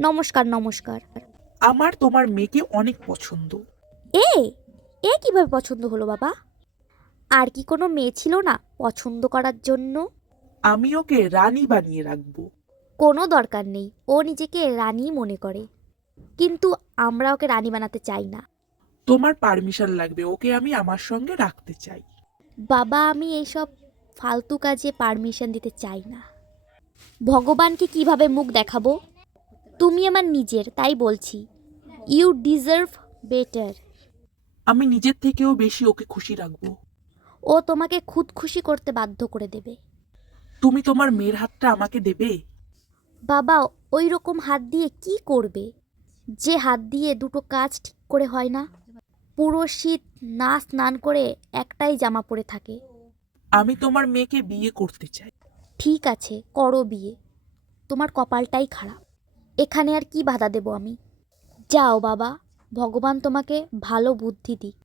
নমস্কার নমস্কার। আমার তোমার মেয়েকে অনেক পছন্দ। এ এ কিভাবে পছন্দ হলো বাবা? আর কি কোনো মেয়ে ছিল না পছন্দ করার জন্য? আমি ওকে রানী বানিয়ে রাখবো। কোনো দরকার নেই, ও নিজেকে রানী মনে করে, কিন্তু আমরা ওকে রানী বানাতে চাই না। তোমার পারমিশন লাগবে, ওকে আমি আমার সঙ্গে রাখতে চাই। বাবা, আমি এইসব ফালতু কাজে পারমিশন দিতে চাই না। ভগবানকে কিভাবে মুখ দেখাবো? তুমি আমার নিজের, তাই বলছি। You deserve better. আমি নিজের থেকেও বেশি ওকে খুশি রাখবো। ও তোমাকে খুশি করতে বাধ্য করে দেবে। তুমি তোমার মেয়ের হাতটা আমাকে দেবে? বাবা, ওই রকম হাত দিয়ে কি করবে, যে হাত দিয়ে দুটো কাজ ঠিক করে হয় না? পুরো শীত না স্নান করে একটাই জামা পরে থাকে। আমি তোমার মেয়েকে বিয়ে করতে চাই। ঠিক আছে, করো বিয়ে। তোমার কপালটাই খারাপ। এখানে আর কি বাধা দেব আমি? যাও বাবা, ভগবান তোমাকে ভালো বুদ্ধি দিক।